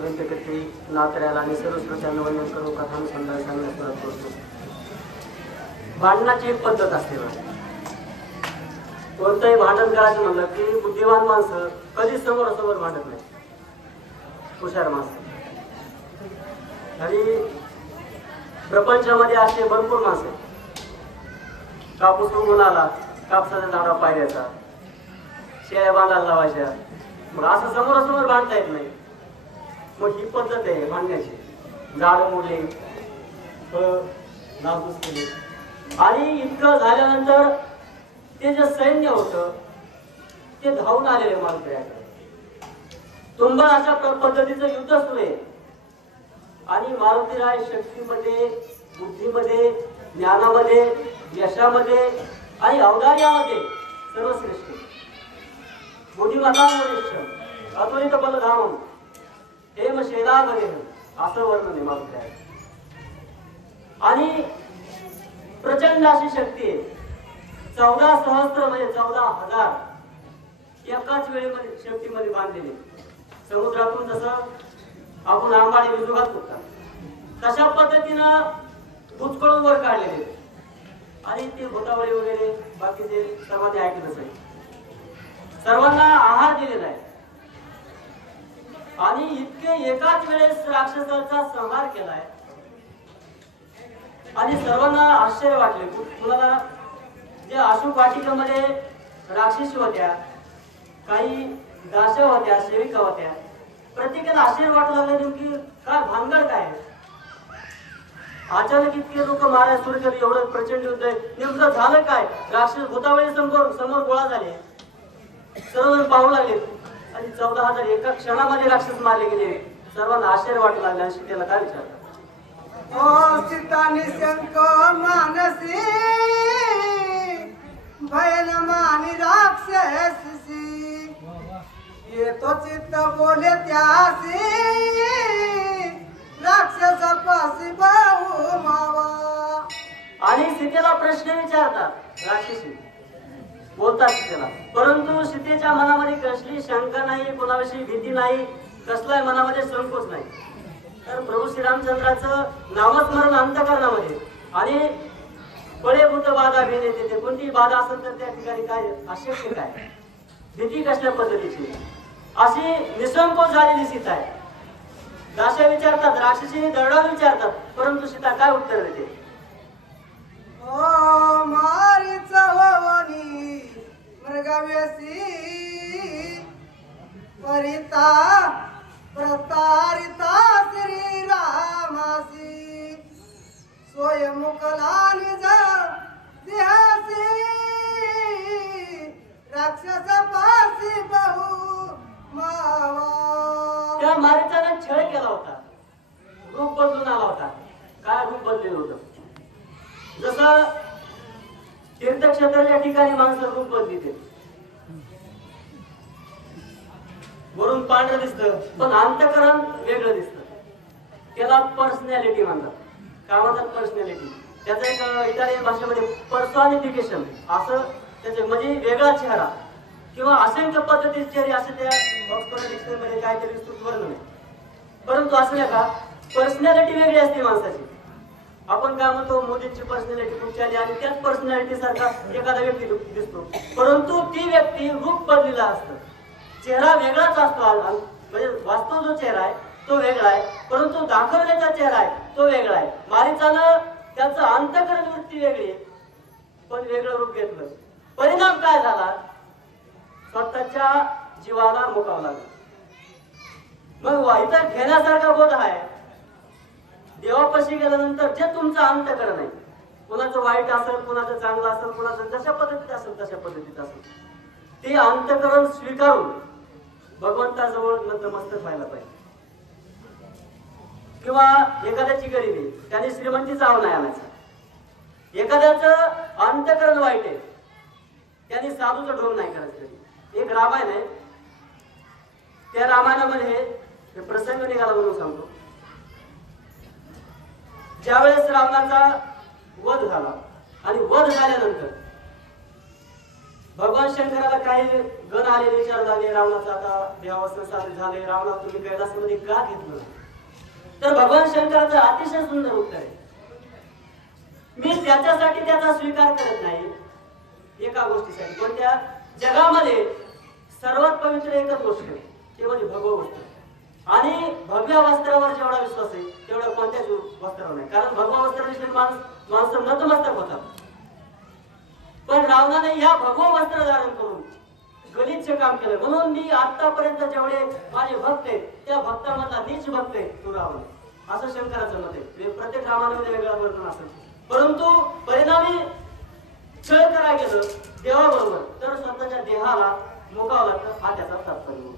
ग्रंथकर्ते नात्र्याला आणि सर्व श्रोत्यांना वंदन करून कथानुसंधान सांगण्यास सुरुवात करतो. भांडणाची एक पद्धत असते. कोणतंही भांडण करायचं म्हणलं की बुद्धिमान माणसं कधीच समोरासमोर भांडत नाही. हुशार माणसं आणि प्रपंचामध्ये असे भरपूर माणसं आहेत. कापूस उगवून आला, कापसाच्या झाडा पायऱ्याचा, शेळ्या बांधायला लावायच्या, मग असं समोरासमोर भांडता येत नाही. मग ही पद्धत आहे भांडण्याची. झाड मोडले, फळ नासूस केले आणि इतकं झाल्यानंतर ते जे सैन्य होतं ते धावून आलेले मालकऱ्याकडे. तुंबा अशा पद्धतीचं युद्ध सुरू आहे आणि मारुतीराय शक्तीमध्ये, बुद्धीमध्ये, ज्ञानामध्ये, यशामध्ये आणि औदार्यामध्ये सर्वश्रेष्ठ. बुद्धिमत्तांवरिष्ठ अतुलित बलधामम हेम शेलाभरेह असं वर्णन आहे मारुतीराय. आणि प्रचंड अशी शक्ती आहे. 14 सहस्त्र म्हणजे 14,000 एकाच वेळेमध्ये शक्तीमध्ये बांधलेले. समुद्रातून जसं आपण आंबाडी भिजू घालतो तशा पद्धतीनं बुचकळून वर काढलेले आणि ते भूतावळी वगैरे बाकीचे सर्वांनी ऐकलंच आहे. सर्वांना आहार दिलेला आहे आणि इतके एकाच वेळेस राक्षसाचा संहार केलाय आणि सर्वांना आश्चर्य वाटले. कुणाला जे अशोक वाटिकेमध्ये राक्षसी होत्या, काही दास्या होत्या, सेविका होत्या, प्रत्येकाला आश्चर्य वाटू लागले नेमकी काय भानगड काय. अचानक इतके लोक मारायला सुरू केले, एवढं प्रचंड युद्ध आहे, नेमकं झालं काय. राक्षस भूतावळी समोर गोळा झाले, सर्वजण पाहू लागले आणि 14,000 एका क्षणामध्ये राक्षस मारले गेले. सर्वांना आश्चर्य वाटू लागले. आणि सीतेला काय विचारलं, ओ सीता निशंक मानसी भयन मानी राक्षसी ये तो चित्त बोले त्यासी राक्षस पासी बहु मावा. आणि सीतेला प्रश्न विचारतात राक्षसी, बोलतात सीतेला, परंतु सीतेच्या मनामध्ये कसली शंका नाही, कोणाविषयी भीती नाही, कसलाय मनामध्ये संकोच नाही. तर प्रभू श्रीरामचंद्राचं नामस्मरण अंतःकरणामध्ये आणि बळेभूत बाधा घेणे तिथे कोणती बाधा असेल तर त्या ठिकाणी काय अशक्य काय, भीती कसल्या पद्धतीची, अशी निसंकोच झालेली सीता आहे. दास्या विचारतात, राक्षसी दरडाव विचारतात, परंतु सीता काय उत्तर देते, ओ मारी चवनी मृगवेसी परिता प्रतारिता श्री रामासी स्वयंमुखला निज देहासी राक्षस पासी बहु मावा. त्या मारीचाने छळ केला होता, रूप बदलून आला होता. काय रूप बदलेलं होतं, जसं तीर्थक्षेत्राच्या ठिकाणी माणसं रूप बदलते, वरून पांढरं दिसतं पण अंतःकरण वेगळं दिसतं. त्याला पर्सनॅलिटी म्हणतात. काय म्हणतात पर्सनॅलिटी. त्याचा एक इटालियन भाषेमध्ये पर्सॉनिफिकेशन असं त्याचे म्हणजे वेगळा चेहरा किंवा असंख्य पद्धतीचे चेहरे असे त्या ऑक्सफर्ड डिक्शनरीमध्ये काहीतरी विस्तृत वर्णन आहे. परंतु असं नाही का, पर्सनॅलिटी वेगळी असते माणसाची. आपण काय म्हणतो मोदींची पर्सनॅलिटी खूप आली आणि त्याच पर्सनॅलिटी सारखा एखादा व्यक्ती दिसतो, परंतु ती व्यक्ती रूप बदलेला असतं, चेहरा वेगळाच असतो. म्हणजे वास्तव जो चेहरा आहे तो वेगळा आहे, परंतु दाखवण्याचा चेहरा आहे तो वेगळा आहे. मारीचानं त्याचं अंतःकरण वृत्ती वेगळी पण वेगळं रूप घेतलं. परिणाम काय झाला, स्वतःच्या जीवाला मुकावं लागलं. मग इथं घेण्यासारखा बोध आहे. देवापाशी गेल्यानंतर जे तुमचं अंतःकरण आहे, कुणाचं वाईट असेल, कुणाचं चांगलं असेल, कुणाचं जशा पद्धतीत असेल तशा पद्धतीत असेल, ते अंतःकरण स्वीकारून भगवंताजवळ नतमस्तक व्हायला पाहिजे. किंवा एखाद्याची गरिबी, त्याने श्रीमंतीचा आव नाही आणायचा. एखाद्याचं अंतःकरण वाईट आहे, त्याने साधूचं ढोंग नाही करायचं. एक रामायण आहे, त्या रामायणामध्ये प्रसंग निघाला म्हणून सांगतो. ज्यावेळेस रावणाचा वध झाला आणि वध झाल्यानंतर भगवान शंकराला काही गण आले विचार झाले रावणाचा आता देहावस्था साधे झाले रावणा तुम्ही कैलासामध्ये का घेतलं तर भगवान शंकराचं अतिशय सुंदर उत्तर आहे मी त्याच्यासाठी त्याचा स्वीकार करत नाही एका गोष्टीसाठी पण त्या जगामध्ये सर्वात पवित्र एकच गोष्ट आहे ते म्हणजे भगव वस्त्र आणि भगव्या वस्त्रावर जेवढा विश्वास आहे तेवढा कोणत्याच वस्त्रावर नाही कारण भगवा वस्त्र दिसले माणसं नतमस्तक होतात पण रावणाने या भगव वस्त्र धारण करून गलिच्छ काम केलं म्हणून मी आतापर्यंत जेवढे माझे भक्त आहेत त्या भक्तांमधला नीच भक्त आहे तू रावण असं शंकराचं मत आहे प्रत्येक रामामध्ये वेगळा वर्णन असेल परंतु परिणामी छळ करायला गेलं देवाबरोबर तर स्वतःच्या देहाला मुकावं लागतं हा त्याचा तात्पर्य